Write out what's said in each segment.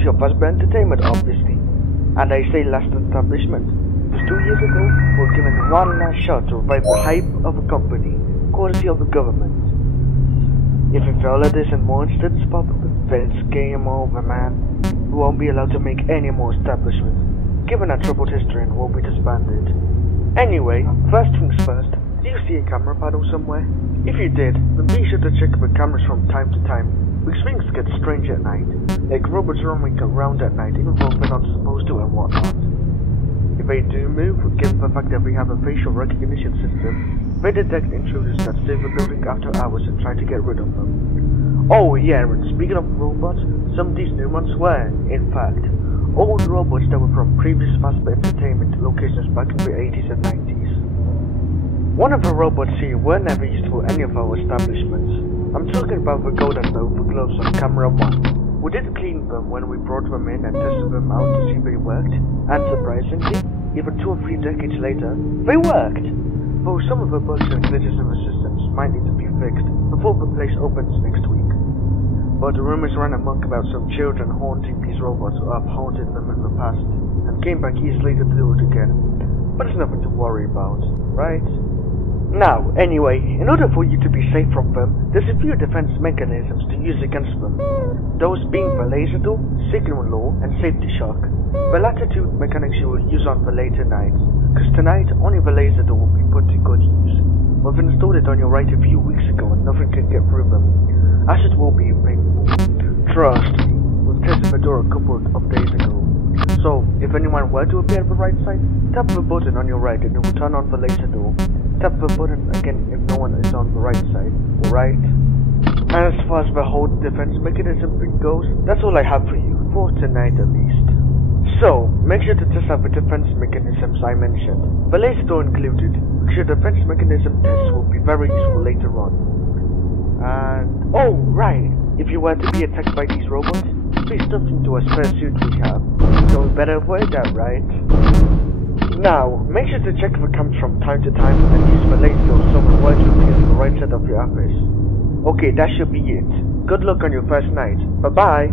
courtesy of Fazbear Entertainment, obviously. And I say last establishment, because 2 years ago, we were given one last shot to revive the hype of a company, courtesy of the government. If we fail at this and more incidents pop up, then it's game over, man. We won't be allowed to make any more establishments, given our troubled history, and will be disbanded. Anyway, first things first, do you see a camera paddle somewhere? If you did, then be sure to check the cameras from time to time, because things get strange at night, like robots roaming around at night even though they're not supposed to and whatnot. If they do move, given the fact that we have a facial recognition system, they detect intruders that stay in the building after hours and try to get rid of them. Oh yeah, and speaking of robots, some of these new ones were, in fact, old robots that were from previous Fazbear Entertainment locations back in the 80s and 90s. One of the robots here were never used for any of our establishments. I'm talking about the golden nova gloves on camera 1. We did clean them when we brought them in and tested them out to see if they worked, and surprisingly, even 2 or 3 decades later, they worked! Though some of the bugs and glitches in the systems might need to be fixed before the place opens next week. But the rumors ran amok about some children haunting these robots who have haunted them in the past, and came back years later to do it again. But it's nothing to worry about, right? Now, anyway, in order for you to be safe from them, there's a few defense mechanisms to use against them. Those being the laser door, signal law, and safety shock. The latter 2 mechanics you will use on the later nights, because tonight only the laser door will be put to good use. We've installed it on your right a few weeks ago and nothing can get through them, as it will be painful. Trust me, we've tested the door a couple of days ago. So, if anyone were to appear at the right side, tap the button on your right and it will turn on the laser door. Tap the button again if no one is on the right side, alright? And as far as the whole defense mechanism thing goes, that's all I have for you, for tonight at least. So, make sure to test out the defense mechanisms I mentioned, the laser door included, because your defense mechanism tests will be very useful later on. And, oh right, if you were to be attacked by these robots, please stuff into a spare suit we have, so we better avoid that, right? Now, make sure to check the cams from time to time and use the laser door so someone were to appear on the right side of your office. Okay, that should be it. Good luck on your first night. Bye-bye!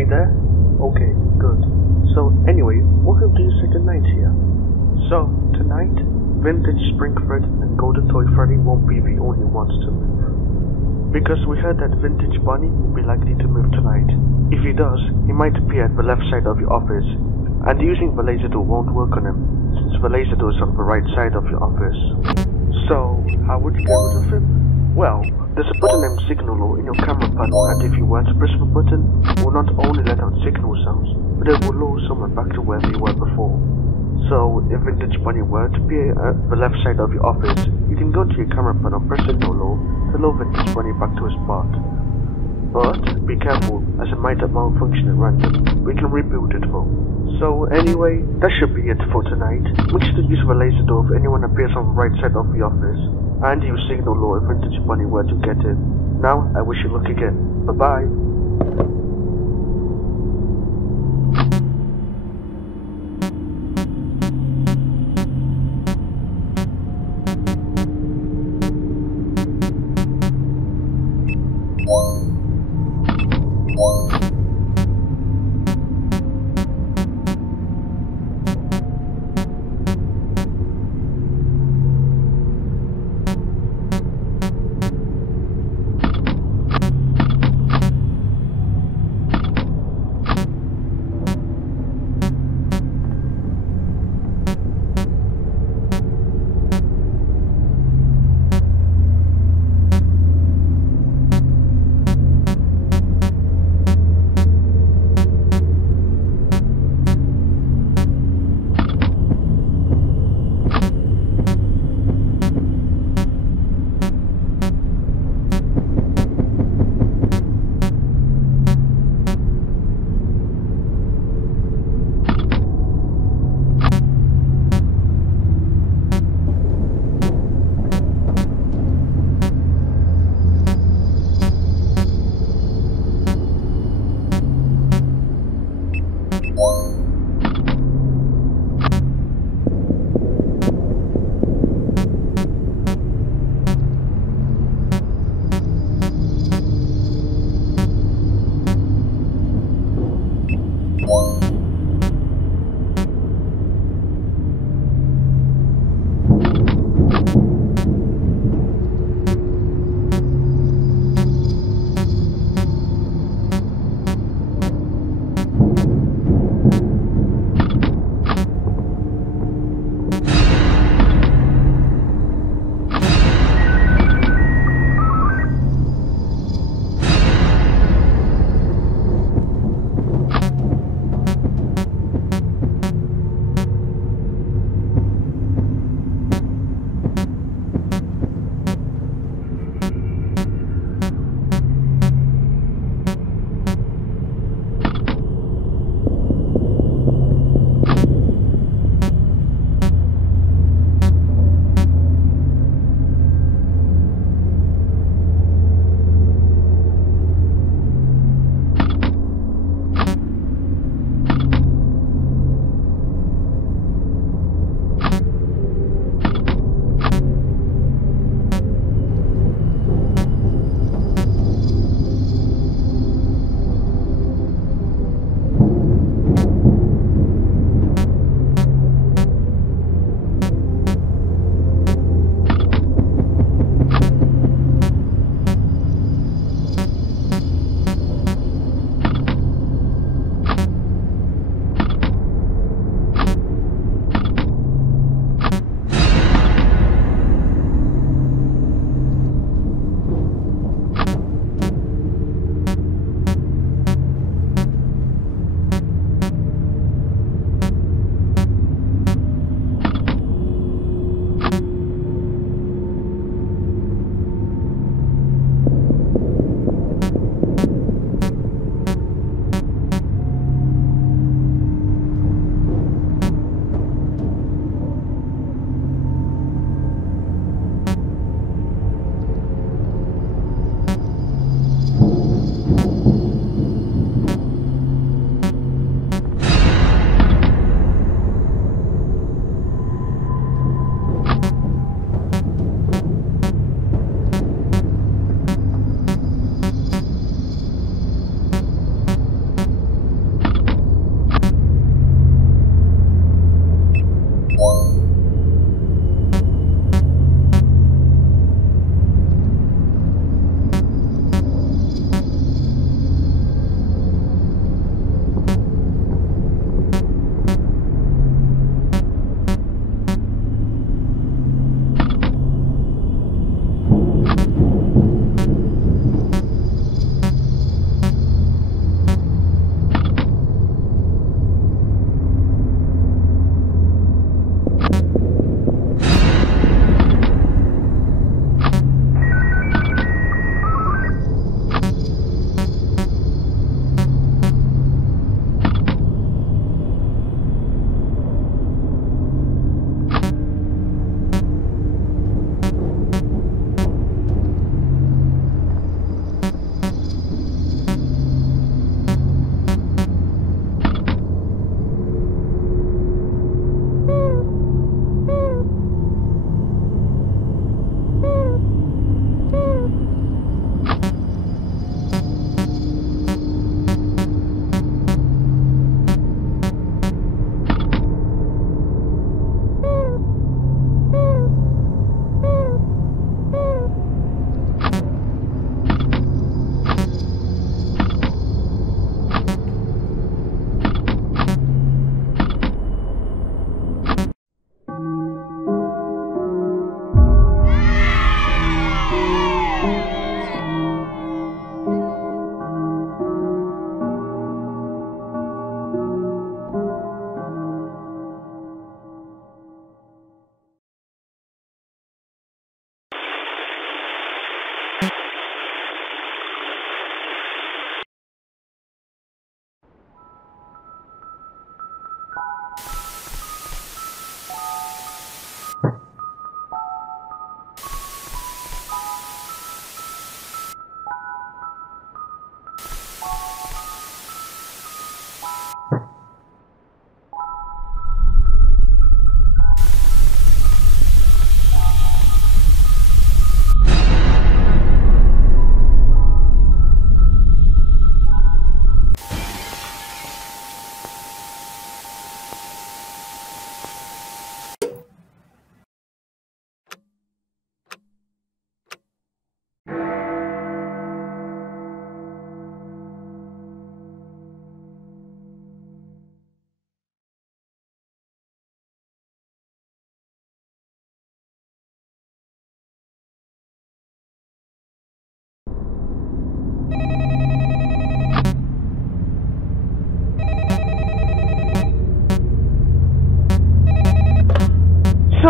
Are you there? Okay, good. So anyway, welcome to your second night here. So, tonight, Vintage Springford and Golden Toy Freddy won't be the only ones to move. Because we heard that Vintage Bunny will be likely to move tonight. If he does, he might appear at the left side of your office, and using the laser door won't work on him, since the laser door is on the right side of your office. So, how would you get rid of him? Well, there's a button named Signal Law in your camera panel, and if you were to press the button, it will not only let out signal sounds, but it will lure someone back to where they were before. So, if Vintage Bunny were to be at the left side of your office, you can go to your camera panel, press Signal Law, to lure Vintage Bunny back to his spot. But, be careful, as it might malfunction at random. We can reboot it though. So anyway, that should be it for tonight. Make sure to use the laser door if anyone appears on the right side of the office, and use Signal Law if Vintage Bunny were to get in. Now, I wish you luck again. Bye bye.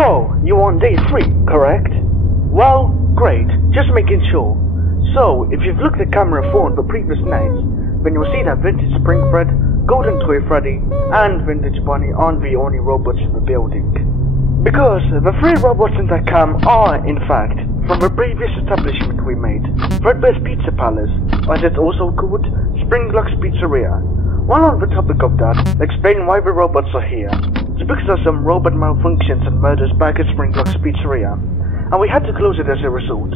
So, you're on day 3, correct? Well, great, just making sure. So, if you've looked at camera 4 on the previous nights, then you'll see that Vintage Spring Fred, Golden Toy Freddy, and Vintage Bunny aren't the only robots in the building. Because the 3 robots in that cam are, in fact, from the previous establishment we made, Fredbear's Pizza Palace, as it's also called, Springlock's Pizzeria. While on the topic of that, I'll explain why the robots are here. It's because of some robot malfunctions and murders back at Springlock's Pizzeria, and we had to close it as a result.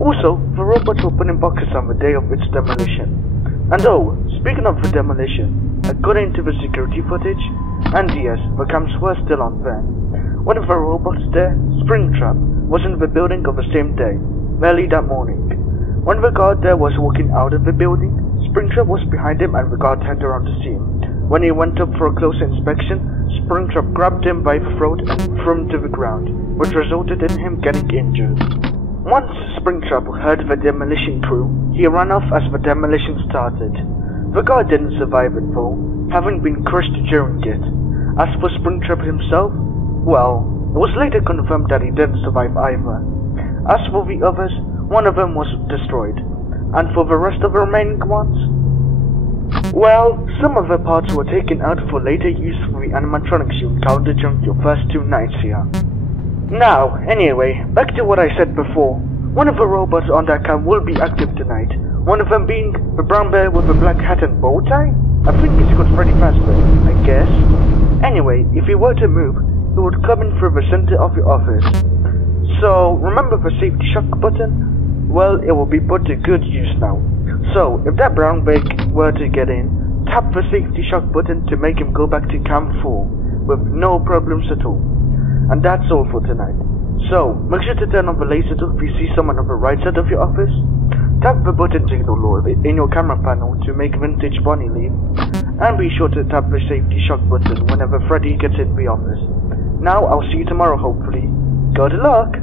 Also, the robots were put in boxes on the day of its demolition. And oh, speaking of the demolition, according to the security footage, and yes, the cams were still on then, one of the robots there, Springtrap, was in the building on the same day, early that morning. When the guard there was walking out of the building, Springtrap was behind him and the guard turned around to see him. When he went up for a closer inspection, Springtrap grabbed him by the throat and threw him to the ground, which resulted in him getting injured. Once Springtrap heard the demolition crew, he ran off as the demolition started. The guard didn't survive it though, having been crushed during it. As for Springtrap himself, well, it was later confirmed that he didn't survive either. As for the others, one of them was destroyed, and for the rest of the remaining ones, well, some of the parts were taken out for later use for the animatronics you encountered during your first 2 nights here. Now, anyway, back to what I said before. One of the robots on that cam will be active tonight, one of them being the brown bear with the black hat and bow tie? I think it's called Freddy Fazbear, I guess. Anyway, if he were to move, he would come in through the center of your office. So, remember the safety shock button? Well, it will be put to good use now. So, if that brown bear were to get in, tap the safety shock button to make him go back to cam 4, with no problems at all. And that's all for tonight. So, make sure to turn on the laser if you see someone on the right side of your office. Tap the button signal in your camera panel to make Vintage Bunny leave. And be sure to tap the safety shock button whenever Freddy gets in the office. Now, I'll see you tomorrow hopefully. Good luck!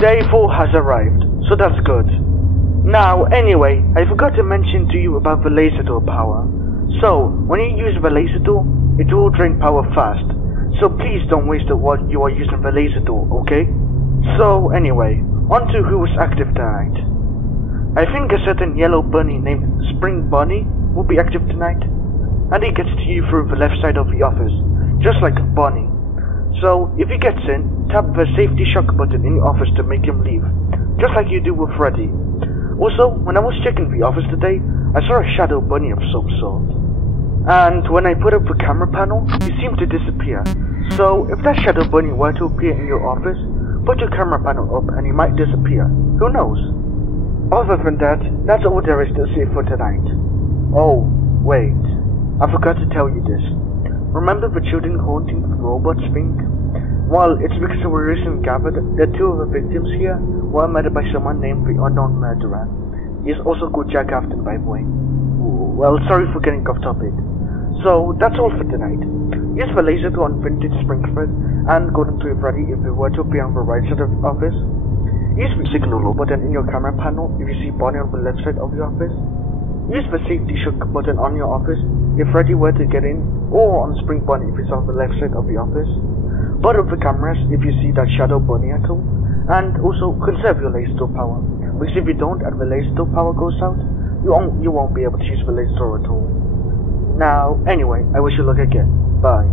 Day 4 has arrived, so that's good. Now, anyway, I forgot to mention to you about the laser door power. So, when you use the laser door, it will drain power fast. So please don't waste it while you are using the laser door, okay? So, anyway, on to who was active tonight. I think a certain yellow bunny named Spring Bunny will be active tonight. And he gets to you through the left side of the office, just like Bunny. So, if he gets in, tap the safety shock button in your office to make him leave, just like you do with Freddy. Also, when I was checking the office today, I saw a shadow bunny of some sort. And when I put up the camera panel, he seemed to disappear. So, if that shadow bunny were to appear in your office, put your camera panel up and he might disappear. Who knows? Other than that, that's all there is to say for tonight. Oh, wait. I forgot to tell you this. Remember the children haunting the robots thing? Well, it's because we recently gathered that 2 of the victims here were murdered by someone named the Unknown Murderer. He is also called Jack Afton, by the way. Well, sorry for getting off topic. So, that's all for tonight. Use the laser to on Vintage Springford and Golden Toy Freddy if they were to appear on the right side of the office. Use the signal button in your camera panel if you see Bonnie on the left side of the office. Use the safety shock button on your office if Freddy were to get in, or on Spring Bunny if it's on the left side of the office. Both of the cameras if you see that shadow bunny at all. And also conserve your laser door power, because if you don't and the laser door power goes out, you won't be able to use the laser door at all. Now, anyway, I wish you luck again. Bye.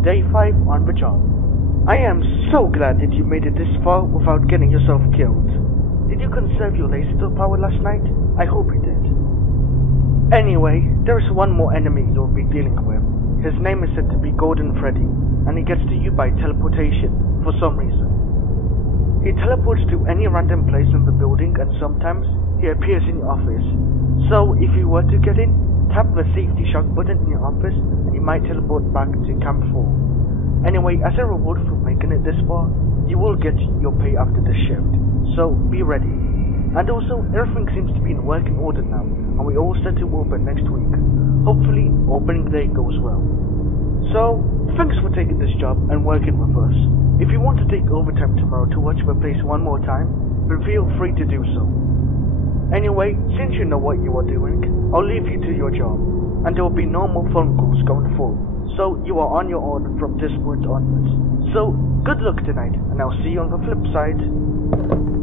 day 5 on the job. I am so glad that you made it this far without getting yourself killed. Did you conserve your laser power last night? I hope you did. Anyway, there is one more enemy you'll be dealing with. His name is said to be Golden Freddy, and he gets to you by teleportation for some reason. He teleports to any random place in the building, and sometimes he appears in your office. So if you were to get in, tap the safety shock button in your office and you might teleport back to Camp 4. Anyway, as a reward for making it this far, you will get your pay after the shift, so be ready. And also, everything seems to be in working order now, and we all set to open next week. Hopefully, opening day goes well. So, thanks for taking this job and working with us. If you want to take overtime tomorrow to watch the place one more time, then feel free to do so. Anyway, since you know what you are doing, I'll leave you to your job, and there will be no more phone calls going forward, so you are on your own from this point onwards. So, good luck tonight, and I'll see you on the flip side.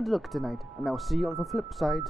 good luck tonight, and I'll see you on the flip side.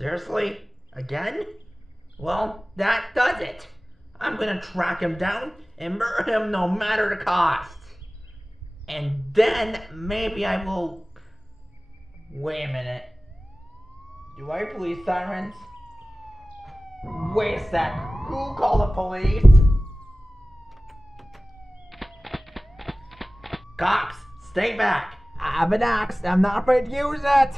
Seriously? Again? Well, that does it. I'm gonna track him down and murder him no matter the cost. And then maybe I will... Wait a minute. Do I hear police sirens? Wait a sec. Who called the police? Cops, stay back. I have an axe. I'm not afraid to use it.